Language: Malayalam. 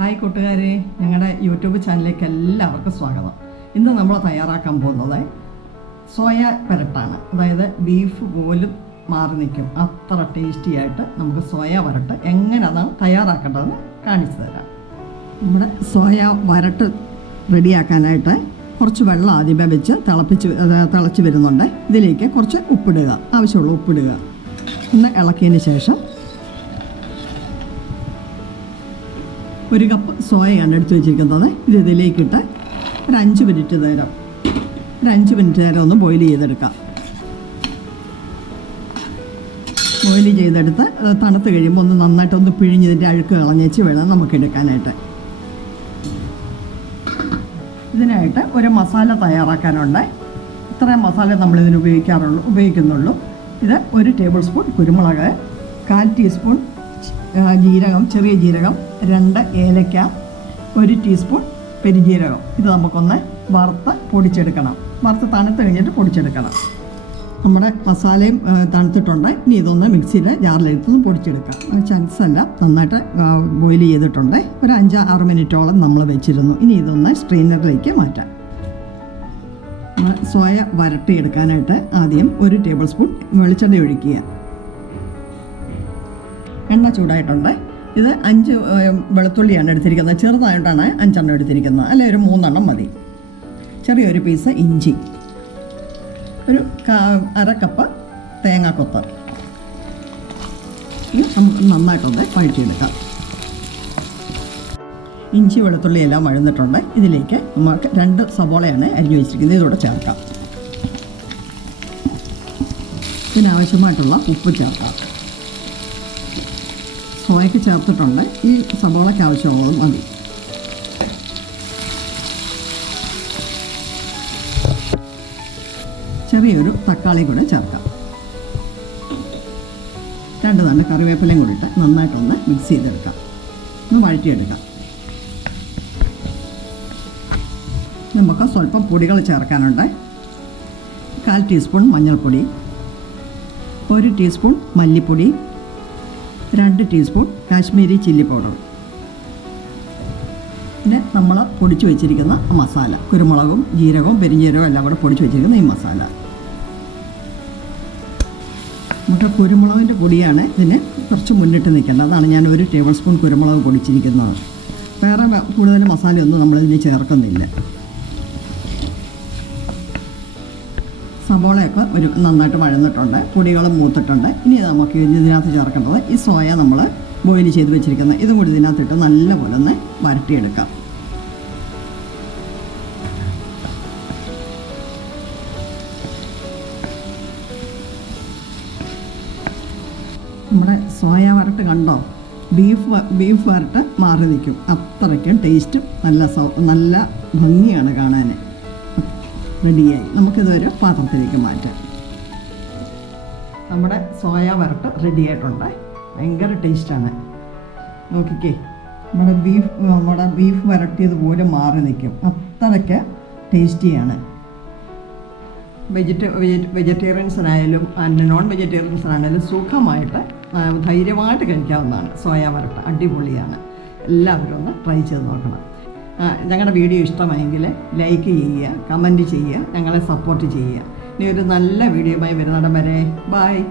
ഹായ് കൂട്ടുകാരെ ഞങ്ങളുടെ യൂട്യൂബ് ചാനലിലേക്ക് എല്ലാവർക്കും സ്വാഗതം. ഇന്ന് നമ്മൾ തയ്യാറാക്കാൻ പോകുന്നത് സോയ പരട്ടാണ്. അതായത് ബീഫ് പോലും മാറി നിൽക്കും. അത്ര ടേസ്റ്റി ആയിട്ട് നമുക്ക് സോയ വരട്ട് എങ്ങനെ അതാണ് തയ്യാറാക്കേണ്ടതെന്ന് കാണിച്ചു തരാം. നമ്മുടെ സോയ വരട്ട് റെഡിയാക്കാനായിട്ട് കുറച്ച് വെള്ളം ആദ്യമേ വെച്ച് തിളപ്പിച്ച് തിളച്ച് വരുന്നുണ്ട്. ഇതിലേക്ക് കുറച്ച് ഉപ്പിടുക. ആവശ്യമുള്ള ഉപ്പിടുക. ഒന്ന് ഇളക്കിയതിന് ശേഷം ഒരു കപ്പ് സോയയാണ് എടുത്തു വെച്ചിരിക്കുന്നത്. ഇത് ഇതിലേക്കിട്ട് ഒരു അഞ്ച് മിനിറ്റ് നേരം. ഒരു അഞ്ച് മിനിറ്റ് നേരം ഒന്ന് ബോയിൽ ചെയ്തെടുക്കാം. ബോയിൽ ചെയ്തെടുത്ത് തണുത്ത് കഴിയുമ്പോൾ ഒന്ന് നന്നായിട്ട് ഒന്ന് പിഴിഞ്ഞതിന്റെ അഴുക്ക് കളഞ്ഞേച്ച് വേണം നമുക്ക് എടുക്കാനായിട്ട്. ഇതിനായിട്ട് ഒരു മസാല തയ്യാറാക്കാനുണ്ട്. ഇത്രയും മസാല നമ്മൾ ഇതിന് ഉപയോഗിക്കാറുള്ളൂ ഉപയോഗിക്കുന്നുള്ളൂ. ഇത് ഒരു ടേബിൾ സ്പൂൺ കുരുമുളക് കാൽ ടീസ്പൂൺ ജീരകം ചെറിയ ജീരകം രണ്ട് ഏലക്ക ഒരു ടീസ്പൂൺ പെരിജീരകം. ഇത് നമുക്കൊന്ന് വറുത്ത് പൊടിച്ചെടുക്കണം. വറുത്ത് തണുത്ത് കഴിഞ്ഞിട്ട് പൊടിച്ചെടുക്കണം. നമ്മുടെ മസാലയും തണുത്തിട്ടുണ്ട്. ഇനി ഇതൊന്ന് മിക്സിയിൽ ജാറിലെടുത്തൊന്ന് പൊടിച്ചെടുക്കാം. ചൻസല്ല നന്നായിട്ട് ബോയിൽ ചെയ്തിട്ടുണ്ട്. ഒരു അഞ്ച് ആറ് മിനിറ്റോളം നമ്മൾ വെച്ചിരുന്നു. ഇനി ഇതൊന്ന് സ്ട്രെയിനറിലേക്ക് മാറ്റാം. സോയ വരട്ടിയെടുക്കാനായിട്ട് ആദ്യം ഒരു ടേബിൾ സ്പൂൺ വെളിച്ചെണ്ണ ഒഴിക്കുക. എണ്ണ ചൂടായിട്ടുണ്ട്. ഇത് അഞ്ച് വെളുത്തുള്ളിയാണ് എടുത്തിരിക്കുന്നത്. ചെറുതായിട്ടാണ് അഞ്ചെണ്ണം എടുത്തിരിക്കുന്നത്. അല്ലെ ഒരു മൂന്നെണ്ണം മതി. ചെറിയൊരു പീസ് ഇഞ്ചി. ഒരു അര കപ്പ് തേങ്ങാക്കൊത്ത്. നമുക്ക് നന്നായിട്ടൊന്ന് വഴറ്റിയെടുക്കാം. ഇഞ്ചി വെളുത്തുള്ളി എല്ലാം വഴന്നിട്ടുണ്ട്. ഇതിലേക്ക് നമുക്ക് രണ്ട് സവോളയാണ് അരിഞ്ഞു വെച്ചിരിക്കുന്നത്. ഇതോടെ ചേർക്കാം. ഇതിനാവശ്യമായിട്ടുള്ള ഉപ്പ് ചേർക്കാം. സോയക്ക് ചേർത്തിട്ടുണ്ട്. ഈ സബോളയ്ക്ക് ആവശ്യമുള്ളത് മതി. ചെറിയൊരു തക്കാളി കൂടെ ചേർക്കാം. രണ്ട് തന്നെ കറിവേപ്പിലയും കൂടി ഇട്ട് നന്നായിട്ടൊന്ന് മിക്സ് ചെയ്തെടുക്കാം. ഒന്ന് വഴറ്റിയെടുക്കാം. നമുക്ക് സ്വല്പം പൊടികൾ ചേർക്കാനുണ്ട്. കാൽ ടീസ്പൂൺ മഞ്ഞൾപ്പൊടി ഒരു ടീസ്പൂൺ മല്ലിപ്പൊടി രണ്ട് ടീസ്പൂൺ കാശ്മീരി ചില്ലി പൗഡർ. പിന്നെ നമ്മൾ പൊടിച്ചു വെച്ചിരിക്കുന്ന മസാല. കുരുമുളകും ജീരകവും പെരിഞ്ജീരകവും എല്ലാം കൂടെ പൊടിച്ചു വെച്ചിരിക്കുന്ന ഈ മസാല. നമുക്ക് കുരുമുളകിന്റെ പൊടിയാണ് ഇതിന് കുറച്ച് മുന്നിട്ട് നിൽക്കേണ്ടത്. അതാണ് ഞാൻ ഒരു ടേബിൾ സ്പൂൺ കുരുമുളക് പൊടിച്ചിരിക്കുന്നത്. വേറെ കൂടുതൽ മസാലയൊന്നും നമ്മളിതിന് ചേർക്കുന്നില്ല. സവോളയൊക്കെ ഒരു നന്നായിട്ട് വഴന്നിട്ടുണ്ട് പൊടികളും മൂത്തിട്ടുണ്ട്. ഇനി നമുക്ക് ഇതിനകത്ത് ചേർക്കേണ്ടത് ഈ സോയ നമ്മൾ ബോയിൽ ചെയ്ത് വെച്ചിരിക്കുന്ന ഇതും കൂടി ഇതിനകത്തിട്ട് നല്ലപോലെ ഒന്ന് വരട്ടിയെടുക്കാം. നമ്മുടെ സോയ വരട്ട് കണ്ടോ? ബീഫ് ബീഫ് വരട്ട് മാറി നിൽക്കും. അത്രയ്ക്കും ടേസ്റ്റും നല്ല സൗ നല്ല ഭംഗിയാണ് കാണാൻ റെഡിയായി നമുക്കിതുവരെ പാത്രത്തിലേക്ക് മാറ്റാം. നമ്മുടെ സോയ വരട്ട് റെഡി ആയിട്ടുണ്ട്. ഭയങ്കര ടേസ്റ്റാണ് നോക്കിക്കേ നമ്മുടെ ബീഫ് നമ്മുടെ ബീഫ് വരട്ടിയതുപോലെ മാറി നിൽക്കും. അത്രയ്ക്ക് ടേസ്റ്റിയാണ് വെജിറ്റ വെജിറ്റേറിയൻസിനായാലും നോൺ വെജിറ്റേറിയൻസിനായാലും സുഖമായിട്ട് ധൈര്യമായിട്ട് കഴിക്കാവുന്നതാണ് സോയ വരട്ട്. അടിപൊളിയാണ്. എല്ലാവരും ഒന്ന് ട്രൈ ചെയ്ത് നോക്കണം. ഞങ്ങളുടെ വീഡിയോ ഇഷ്ടമായെങ്കിൽ ലൈക്ക് ചെയ്യുക കമന്റ് ചെയ്യുക ഞങ്ങളെ സപ്പോർട്ട് ചെയ്യുക. ഇനി ഒരു നല്ല വീഡിയോയുമായി വരുന്നിടം വരെ ബായ്